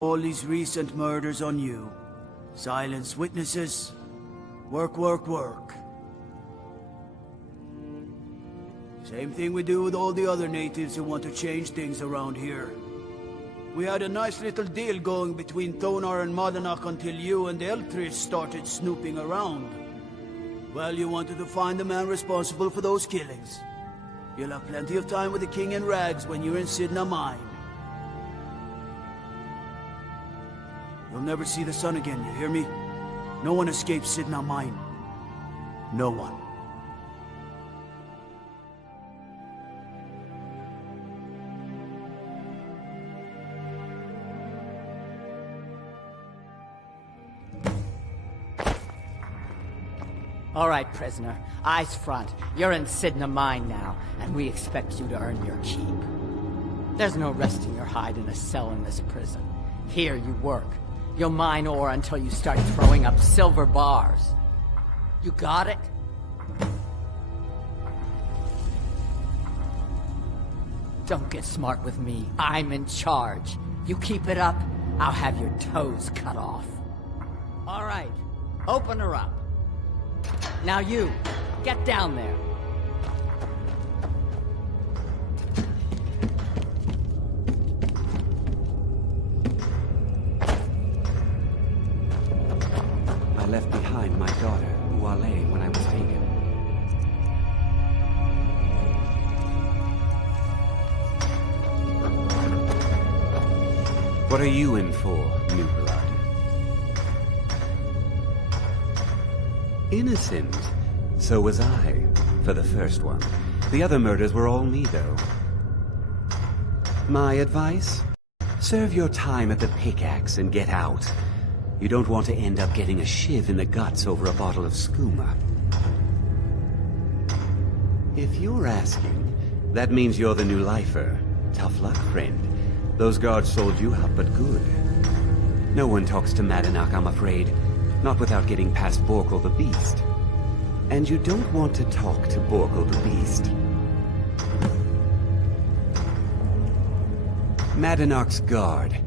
All these recent murders on you. Silence witnesses. Work, work, work. Same thing we do with all the other natives who want to change things around here. We had a nice little deal going between Thonar and Madanach until you and the Elthris started snooping around. Well, you wanted to find the man responsible for those killings. You'll have plenty of time with the King in rags when you're in Sidna Mine. You'll never see the sun again, you hear me? No one escapes Sidna Mine. No one. All right, prisoner. Eyes front. You're in Sidna Mine now, and we expect you to earn your keep. There's no resting your hide in a cell in this prison. Here you work. You'll mine ore until you start throwing up silver bars. You got it? Don't get smart with me. I'm in charge. You keep it up, I'll have your toes cut off. All right. Open her up. Now you, get down there. I left behind my daughter, Uale, when I was taken. What are you in for, new blood? Innocent. So was I, for the first one. The other murders were all me, though. My advice? Serve your time at the pickaxe and get out. You don't want to end up getting a shiv in the guts over a bottle of skooma. If you're asking, that means you're the new lifer. Tough luck, friend. Those guards sold you out, but good. No one talks to Madanach, I'm afraid. Not without getting past Borkul the Beast. And you don't want to talk to Borkul the Beast. Madanach's guard.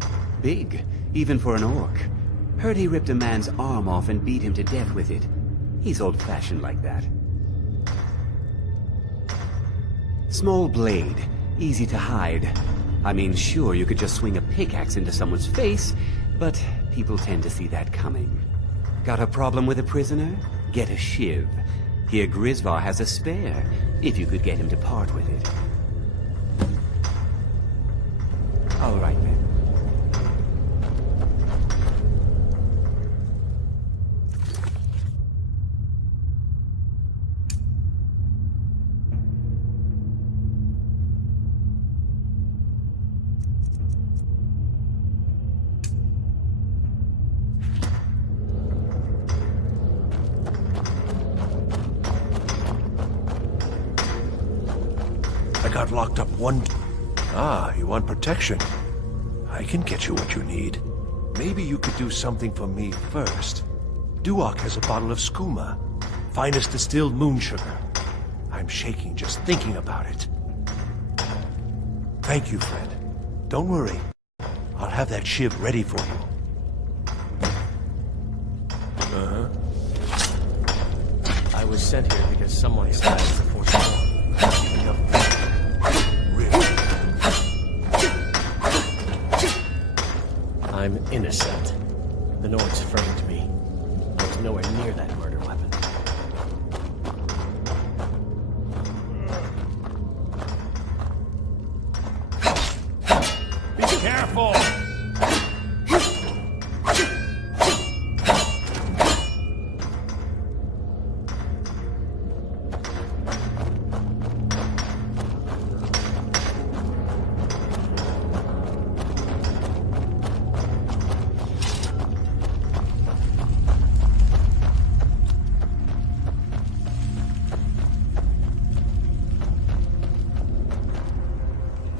Big, even for an orc. Heard he ripped a man's arm off and beat him to death with it. He's old-fashioned like that. Small blade, easy to hide. I mean, sure, you could just swing a pickaxe into someone's face, but people tend to see that coming. Got a problem with a prisoner? Get a shiv. Here Grisvar has a spare, if you could get him to part with it. All right, then. Got locked up one... Ah, you want protection? I can get you what you need. Maybe you could do something for me first. Duak has a bottle of skooma. Finest distilled moon sugar. I'm shaking just thinking about it. Thank you, Fred. Don't worry. I'll have that shiv ready for you. Uh-huh. I was sent here because someone said it's a Forsworn. I'm innocent. The Nords framed me. I was nowhere near that murder weapon. Be careful!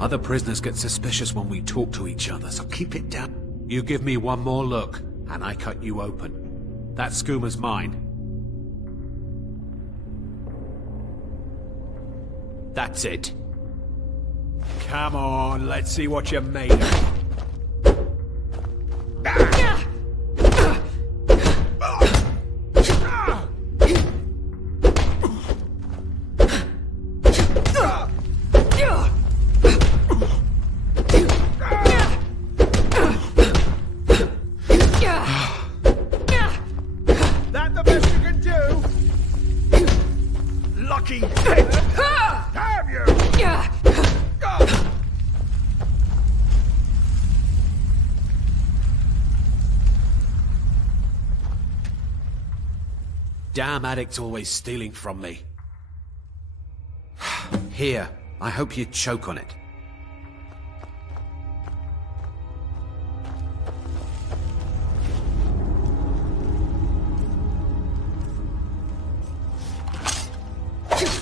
Other prisoners get suspicious when we talk to each other, so keep it down. You give me one more look, and I cut you open. That skooma's mine. That's it. Come on, let's see what you're made of. That the best you can do? Lucky bitch! Damn you! Damn addict's always stealing from me. Here, I hope you choke on it.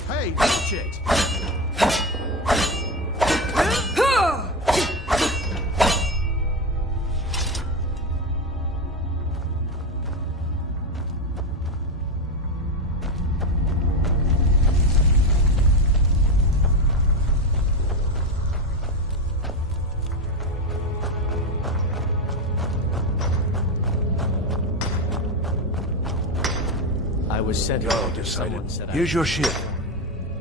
Hey, watch it! I was sent You're all here to someone decided. said I... Here's your ship.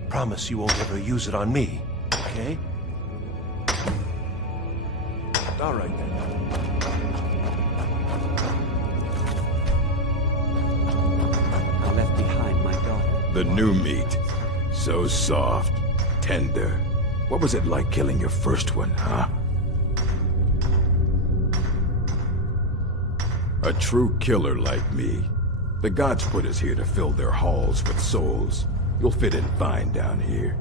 Promise you won't ever use it on me, okay? All right then. I left behind my daughter. The new meat. So soft, tender. What was it like killing your first one, huh? A true killer like me. The gods put us here to fill their halls with souls. You'll fit in fine down here.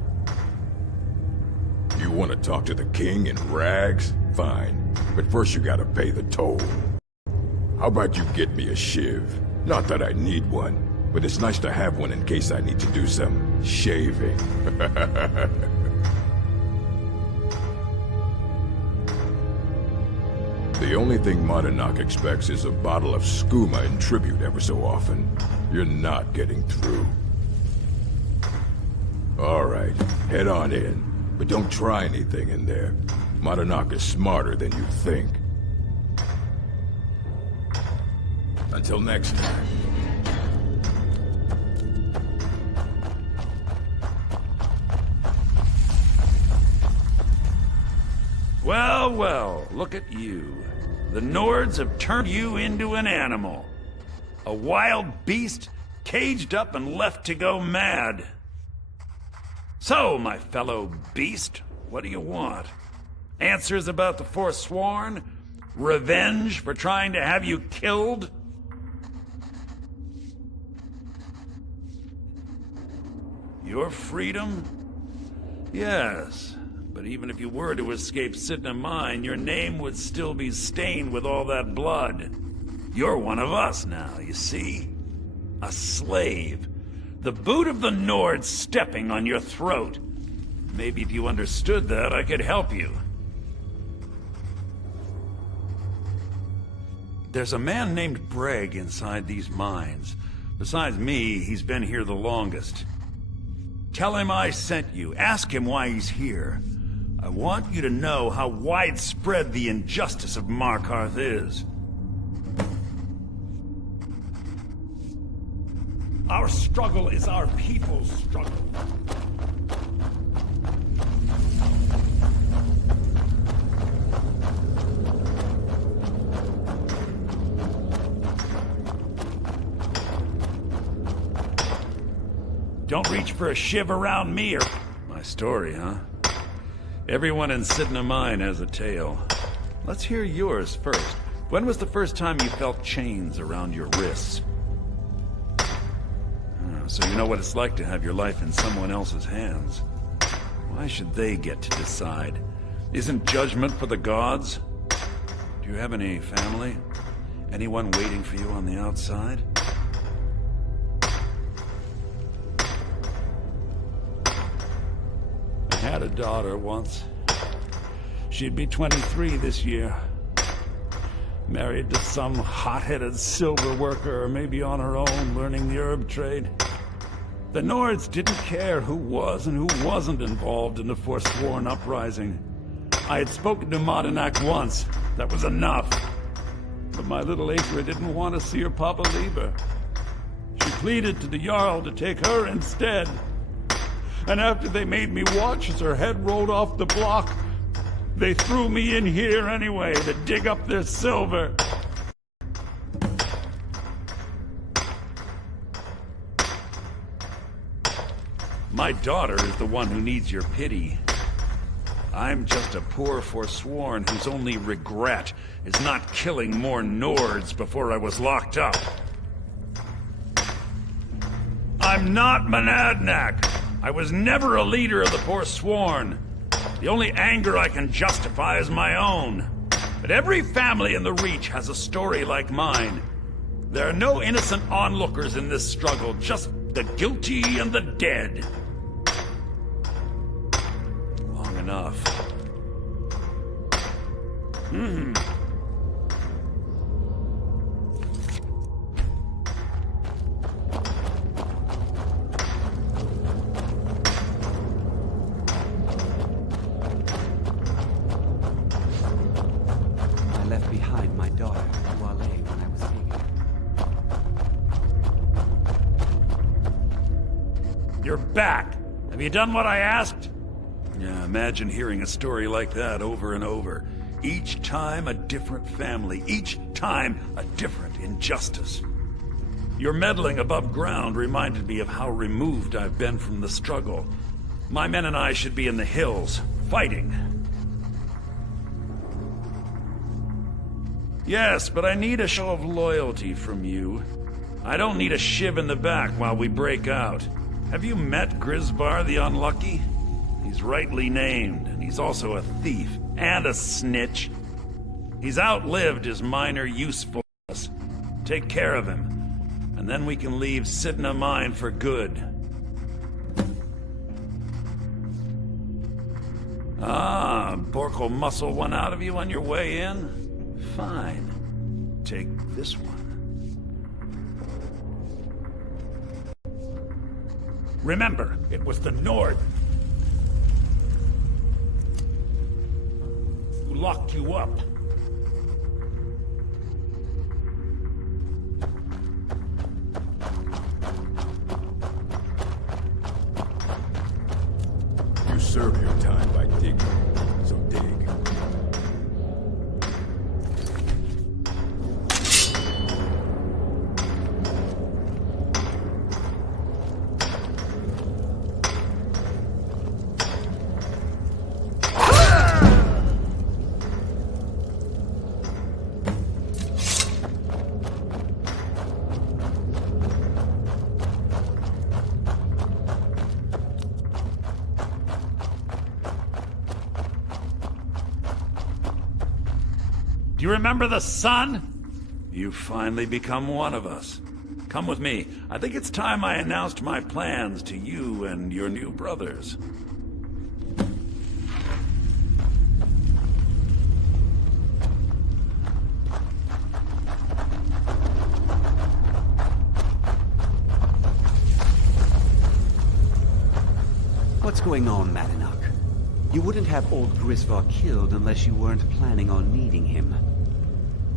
You want to talk to the king in rags? Fine. But first you gotta pay the toll. How about you get me a shiv? Not that I need one, but it's nice to have one in case I need to do some shaving. The only thing Markarth expects is a bottle of skooma in tribute every so often. You're not getting through. All right, head on in. But don't try anything in there. Markarth is smarter than you think. Until next time. Well, well, look at you. The Nords have turned you into an animal. A wild beast, caged up and left to go mad. So, my fellow beast, what do you want? Answers about the Forsworn? Revenge for trying to have you killed? Your freedom? Yes. But even if you were to escape Sidna Mine, your name would still be stained with all that blood. You're one of us now, you see? A slave. The boot of the Nord stepping on your throat. Maybe if you understood that, I could help you. There's a man named Breg inside these mines. Besides me, he's been here the longest. Tell him I sent you. Ask him why he's here. I want you to know how widespread the injustice of Markarth is. Our struggle is our people's struggle. Don't reach for a shiv around me or... My story, huh? Everyone in Sidna Mine has a tale. Let's hear yours first. When was the first time you felt chains around your wrists? So you know what it's like to have your life in someone else's hands. Why should they get to decide? Isn't judgment for the gods? Do you have any family? Anyone waiting for you on the outside? I had a daughter once. She'd be 23 this year. Married to some hot-headed silver worker, or maybe on her own, learning the herb trade. The Nords didn't care who was and who wasn't involved in the Forsworn uprising. I had spoken to Markarth once. That was enough. my little Aethra didn't want to see her papa leave her. She pleaded to the Jarl to take her instead. And after they made me watch as her head rolled off the block, they threw me in here anyway to dig up their silver. My daughter is the one who needs your pity. I'm just a poor Forsworn whose only regret is not killing more Nords before I was locked up. I'm not Monadnac. I was never a leader of the Forsworn. The only anger I can justify is my own. But every family in the Reach has a story like mine. There are no innocent onlookers in this struggle, just the guilty and the dead. Long enough. I left behind my daughter, Wale, when I was leaving. You're back. Have you done what I asked? Yeah, imagine hearing a story like that over and over. Each time a different family, each time a different injustice. Your meddling above ground reminded me of how removed I've been from the struggle. My men and I should be in the hills, fighting. Yes, but I need a show of loyalty from you. I don't need a shiv in the back while we break out. Have you met Grisvar the Unlucky? He's rightly named, and he's also a thief and a snitch. He's outlived his minor usefulness. Take care of him, and then we can leave Sidna Mine for good. Ah, Bork will muscle one out of you on your way in? Fine. Take this one. Remember, it was the Nord who locked you up. You serve your time by digging, so dig. Do you remember the sun? You've finally become one of us. Come with me. I think it's time I announced my plans to you and your new brothers. What's going on, Madanach? You wouldn't have old Grisvar killed unless you weren't planning on needing him.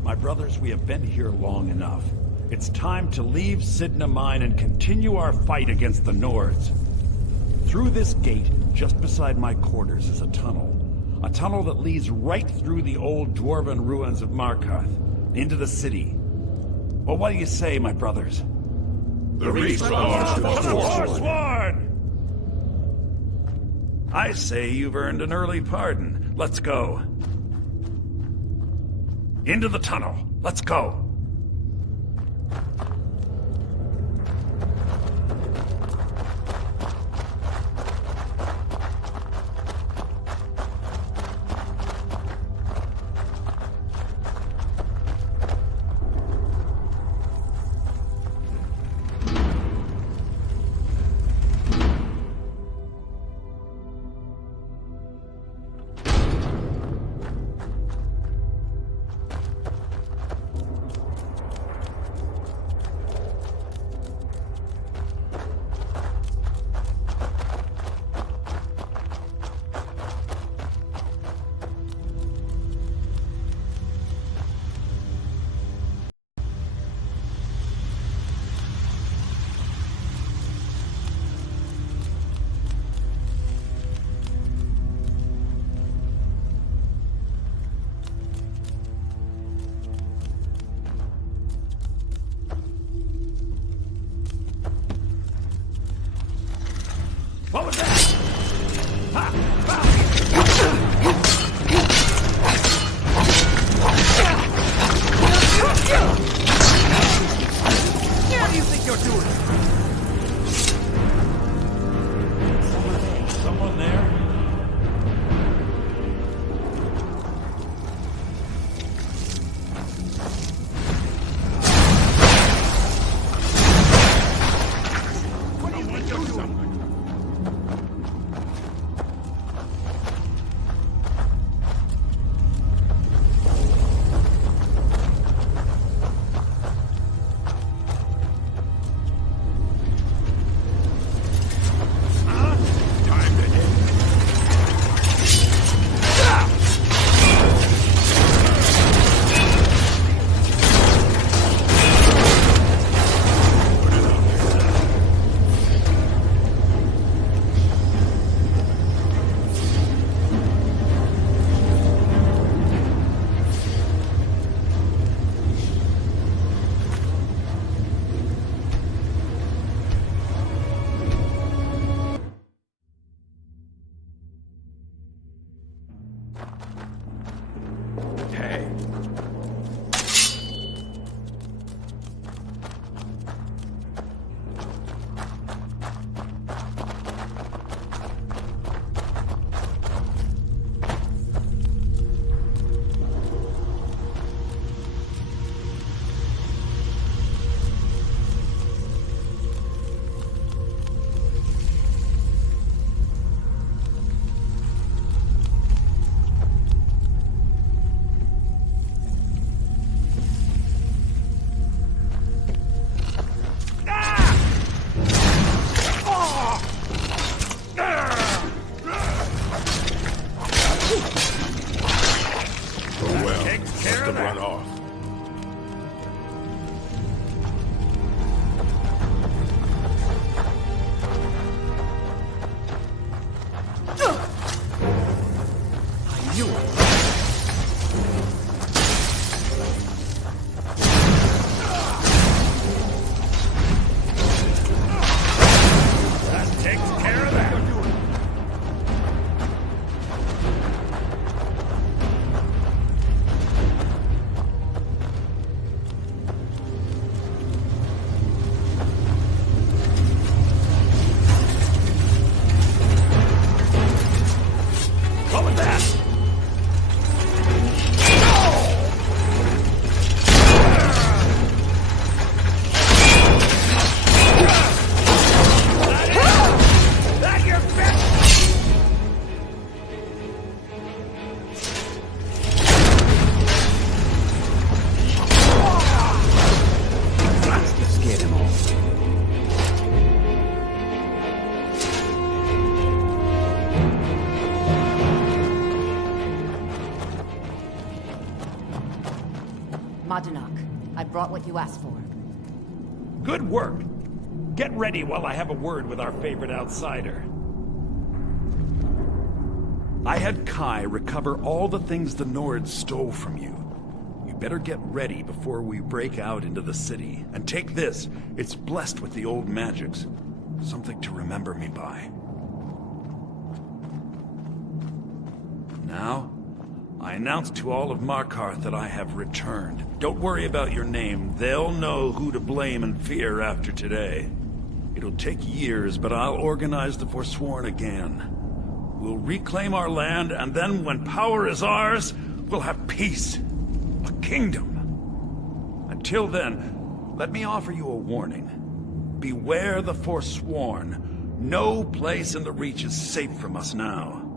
My brothers, we have been here long enough. It's time to leave Sidna Mine and continue our fight against the Nords. Through this gate, just beside my quarters, is a tunnel. A tunnel that leads right through the old dwarven ruins of Markarth, into the city. Well, what do you say, my brothers? The Reach belongs to the Forsworn! I say you've earned an early pardon. Let's go. Into the tunnel. Let's go. What was that? What do you think you're doing? Someone there? Hey. Oh well, must have run off. I brought what you asked for. Good work. Get ready while I have a word with our favorite outsider. I had Kai recover all the things the Nords stole from you. You better get ready before we break out into the city. And take this. It's blessed with the old magics. Something to remember me by. Now, I announce to all of Markarth that I have returned. Don't worry about your name. They'll know who to blame and fear after today. It'll take years, but I'll organize the Forsworn again. We'll reclaim our land, and then when power is ours, we'll have peace. A kingdom. Until then, let me offer you a warning. Beware the Forsworn. No place in the Reach is safe from us now.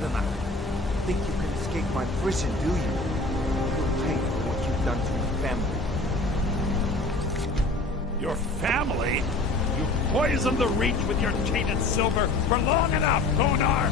Madana. Think you can escape my prison, do you? You'll pay for what you've done to your family. Your family? You poisoned the Reach with your tainted silver for long enough, Thonar!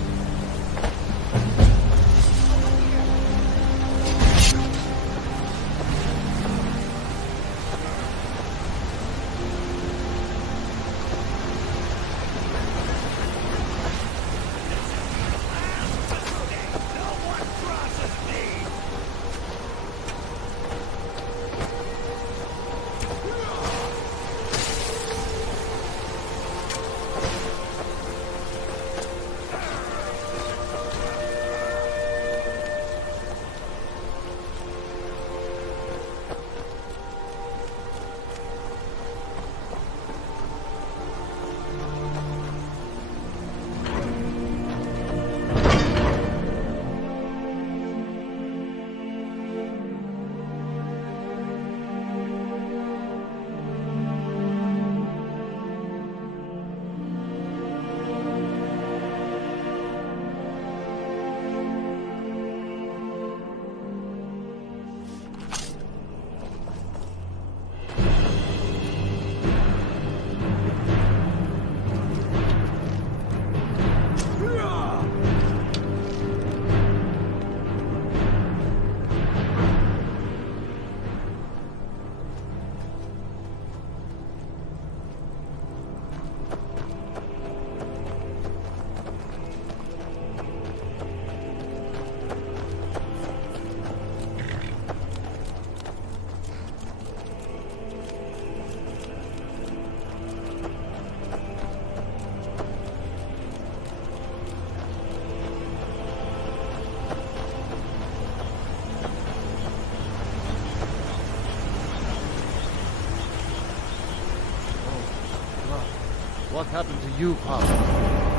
What happened to you, Papa?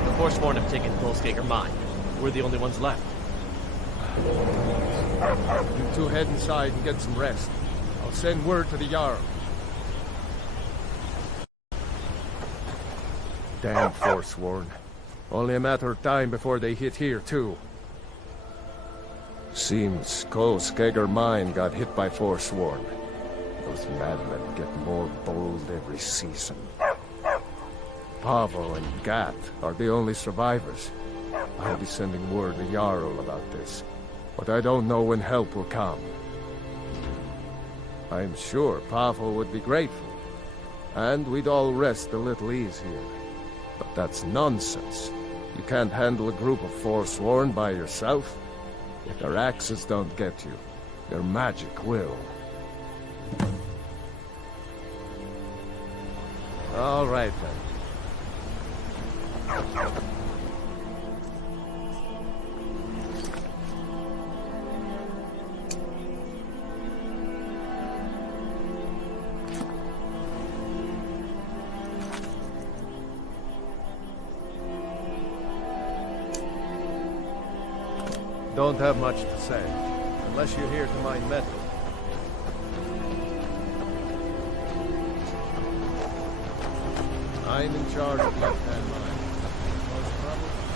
The Forsworn have taken Volskager mine. We're the only ones left. You two head inside and get some rest. I'll send word to the Jarl. Damn Forsworn. Only a matter of time before they hit here, too. Seems Skager mine got hit by Forsworn. Those madmen get more bold every season. Pavo and Gat are the only survivors. I'll be sending word to Jarl about this, but I don't know when help will come. I'm sure Pavo would be grateful, and we'd all rest a little easier. But that's nonsense. You can't handle a group of Forsworn by yourself. If their axes don't get you, their magic will. All right, then. Don't have much to say, unless you're here to mine metal. I'm in charge of left-hand mine. Cause trouble? I'm in charge.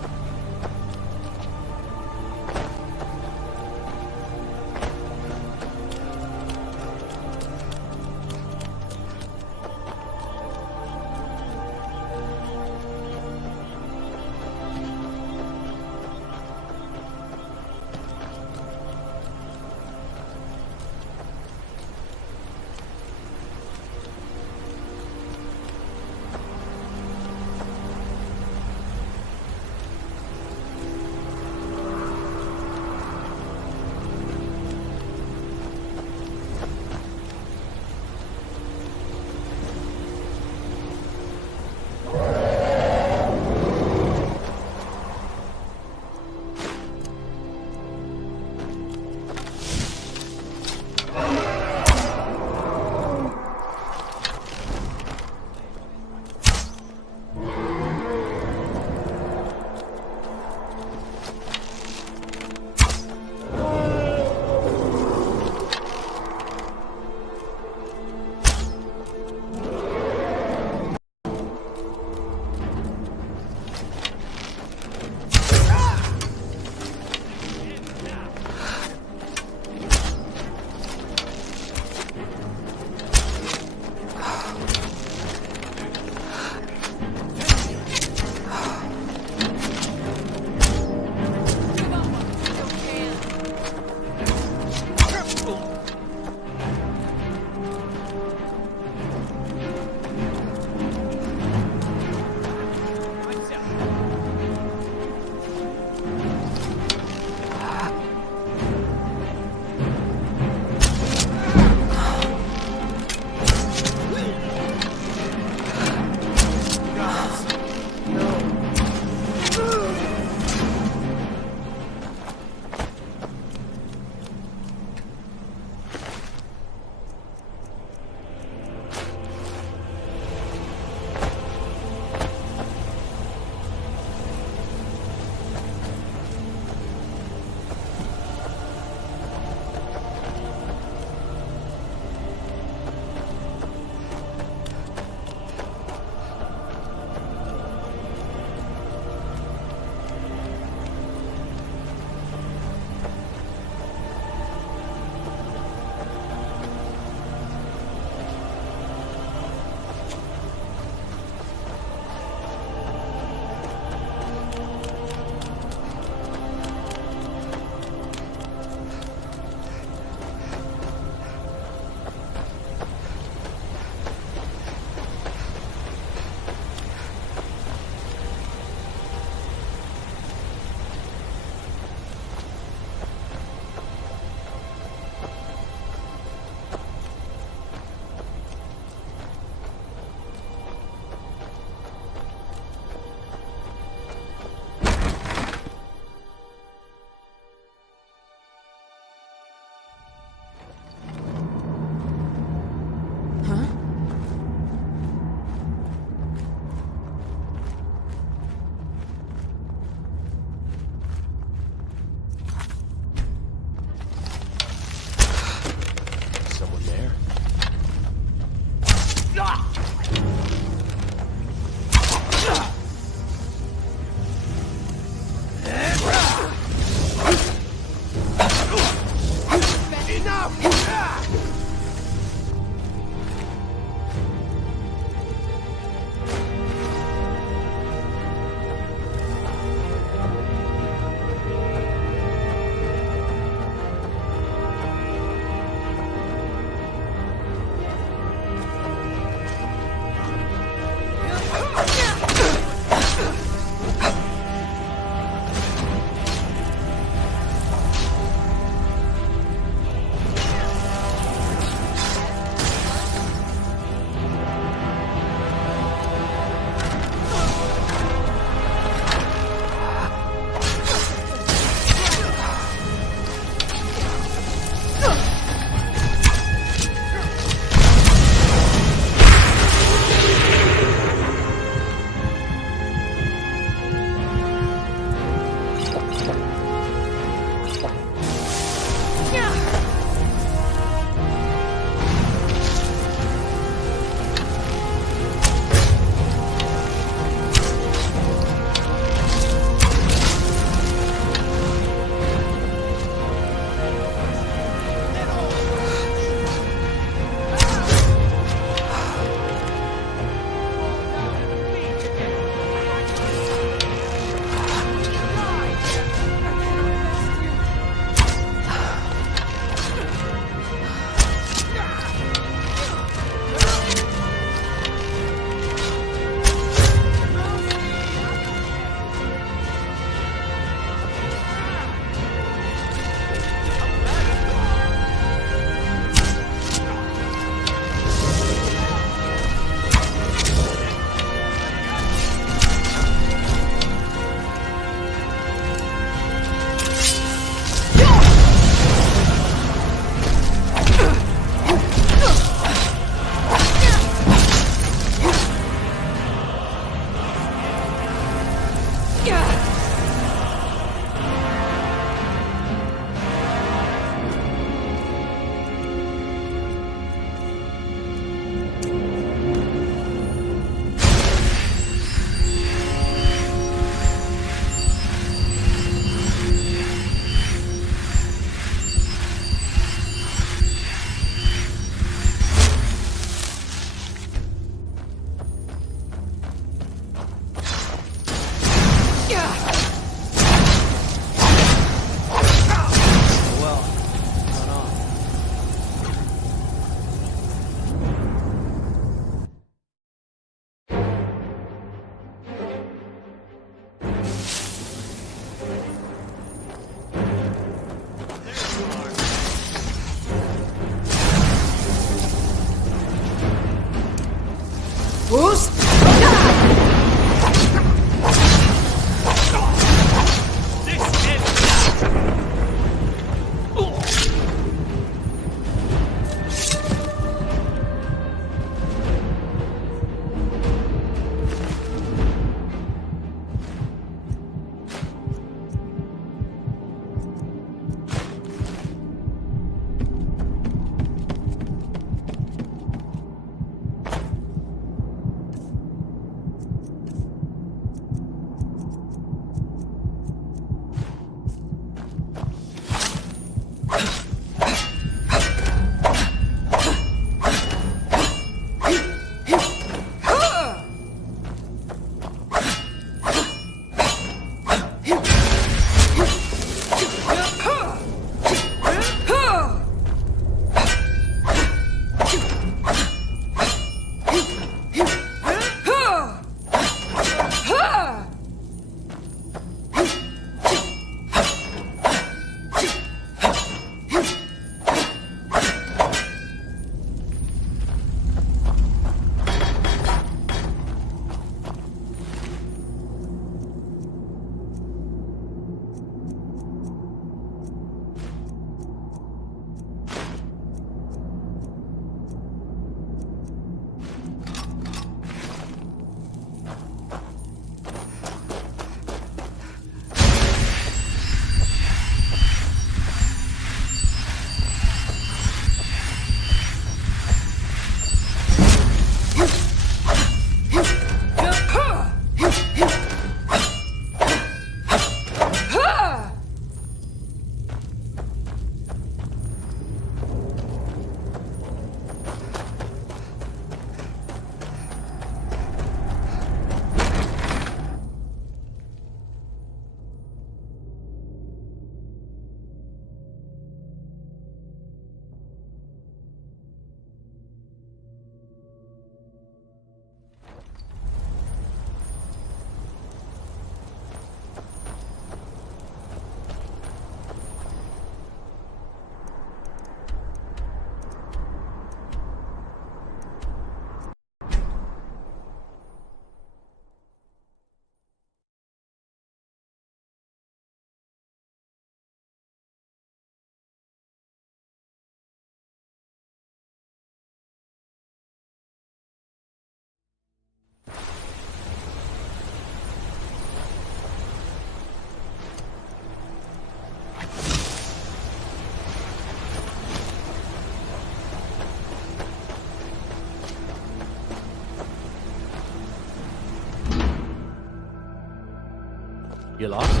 really lost?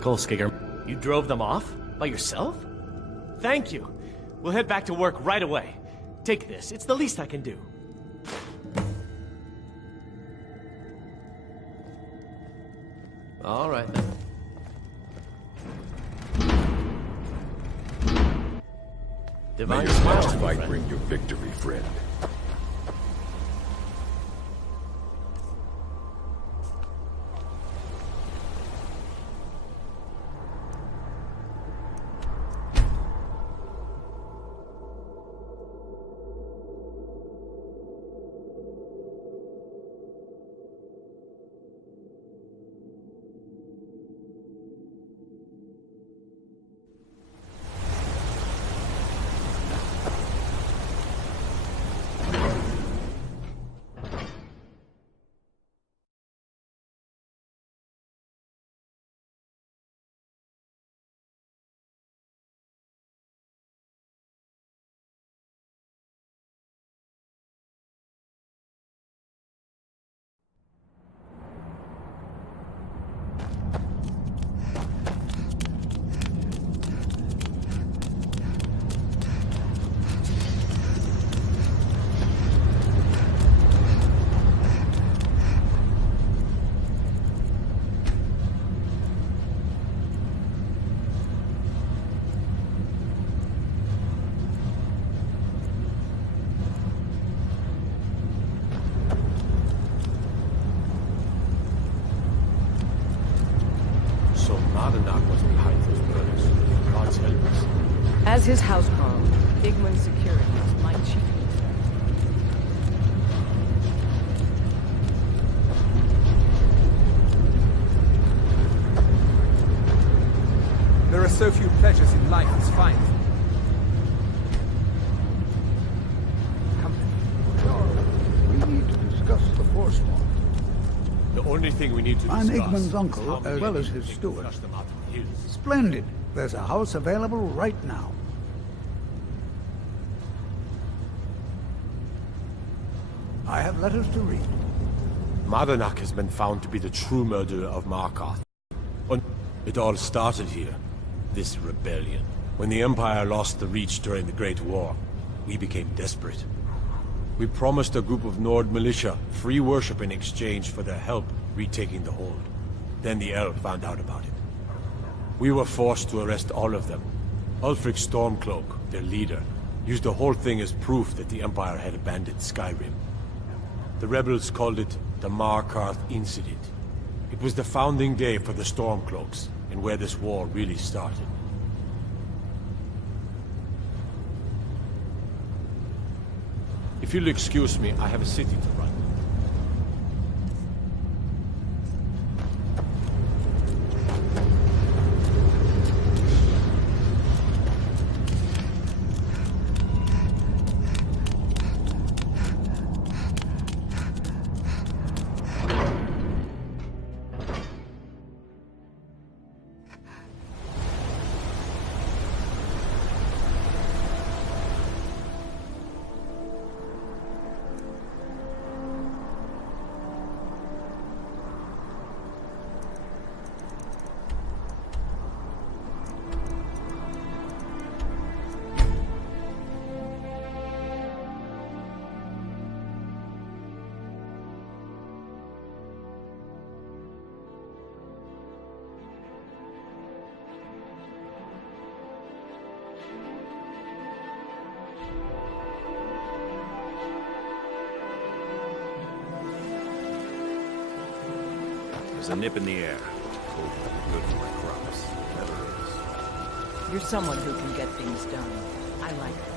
Kolskigger, you drove them off? By yourself? Thank you. We'll head back to work right away. Take this. It's the least I can do. All right, then. May Divine your smile, next my fight friend. bring you victory, friend. So Markarth was behind those murders. God's help us. As his housecarl, Igman's security is my chief concern. There are so few pleasures in life as fine. Come. We need to discuss the Forsworn. The only thing we need to I'm discuss Igman's is uncle, how as many well as you his think steward. flushed them out of the hills. Splendid. There's a house available right now. I have letters to read. Markarth has been found to be the true murderer of Markarth. And it all started here, this rebellion. When the Empire lost the Reach during the Great War, we became desperate. We promised a group of Nord militia free worship in exchange for their help retaking the hold. Then the Elf found out about it. We were forced to arrest all of them. Ulfric Stormcloak, their leader, used the whole thing as proof that the Empire had abandoned Skyrim. The rebels called it the Markarth Incident. It was the founding day for the Stormcloaks, and where this war really started. If you'll excuse me, I have a city to run. There's a nip in the air. Cold will be good for my crops. Never is. You're someone who can get things done. I like that.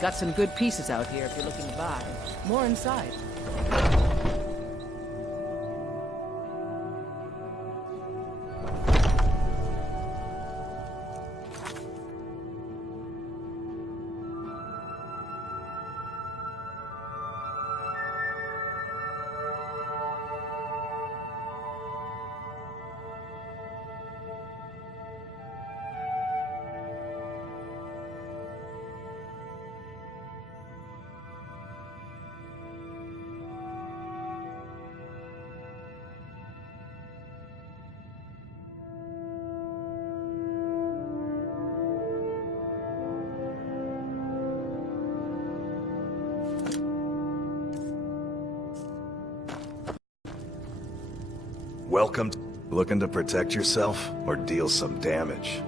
Got some good pieces out here if you're looking to buy. More inside. welcome. Looking to protect yourself or deal some damage?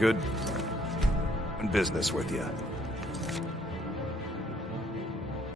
Good business with you.